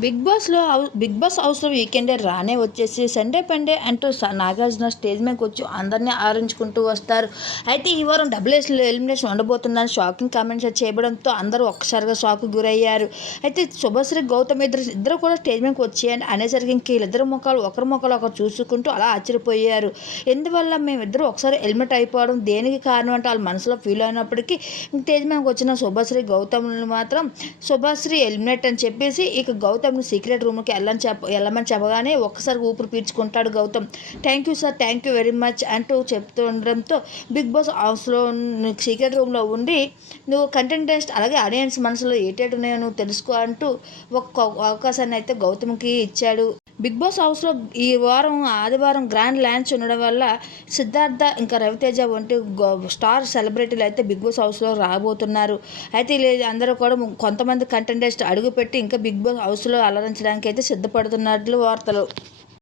Big బాస్లో big Boss హౌస్లో వీకెండే రానే వచ్చేసి సండే పండే అంటూ నాగార్జున స్టేజ్ మీదకి వచ్చి అందరినీ ఆరించుకుంటూ వస్తారు. అయితే ఈ వారం డబుల్ ఎస్లో ఎలిమినేషన్ ఉండబోతుందని షాకింగ్ కామెంట్స్ చేయడంతో అందరూ ఒక్కసారిగా షాక్ గురయ్యారు. అయితే శుభశ్రీ గౌతమ్ ఇద్దరు ఇద్దరు కూడా స్టేజ్ మీదకి వచ్చేయండి అనేసరికి ఇంక వీళ్ళిద్దరు ముఖాలు ఒకరి ముఖాలు ఒకరు చూసుకుంటూ అలా ఆశ్చర్యపోయారు. ఎందువల్ల మేమిద్దరూ ఒకసారి ఎలిమినేట్ అయిపోవడం దేనికి కారణం అంటే వాళ్ళ మనసులో ఫీల్ అయినప్పటికీ స్టేజ్ మీదకి వచ్చిన శుభశ్రీ గౌతమ్ని మాత్రం శుభశ్రీ ఎలిమినేట్ అని చెప్పేసి ఇక గౌతమ్ని సీక్రెట్ రూమ్కి వెళ్ళని చెప్ప వెళ్ళమని చెప్పగానే ఒక్కసారి ఊపిరి పీల్చుకుంటాడు Gautham. Thank you sir thank you very much అంటూ చెప్తూ ఉండడంతో బిగ్ బాస్ హౌస్లో సీక్రెట్ రూమ్లో ఉండి నువ్వు కంటెంటెస్ట్ అలాగే ఆడియన్స్ మనసులో ఏటేటి ఉన్నాయో నువ్వు తెలుసుకో అంటూ ఒక అవకాశాన్ని అయితే గౌతమ్కి ఇచ్చాడు. బిగ్ బాస్ హౌస్లో ఈ వారం ఆదివారం గ్రాండ్ ల్యాంచ్ ఉండడం వల్ల సిద్ధార్థ ఇంకా రవితేజ వంటి గో- స్టార్ సెలబ్రిటీలు అయితే బిగ్ బాస్ హౌస్లో రాబోతున్నారు. అయితే లేదు అందరూ కూడా కొంతమంది కంటెండెస్ట్ అడుగుపెట్టి ఇంకా బిగ్ బాస్ హౌస్లో అలరించడానికి అయితే సిద్ధపడుతున్నట్లు వార్తలు.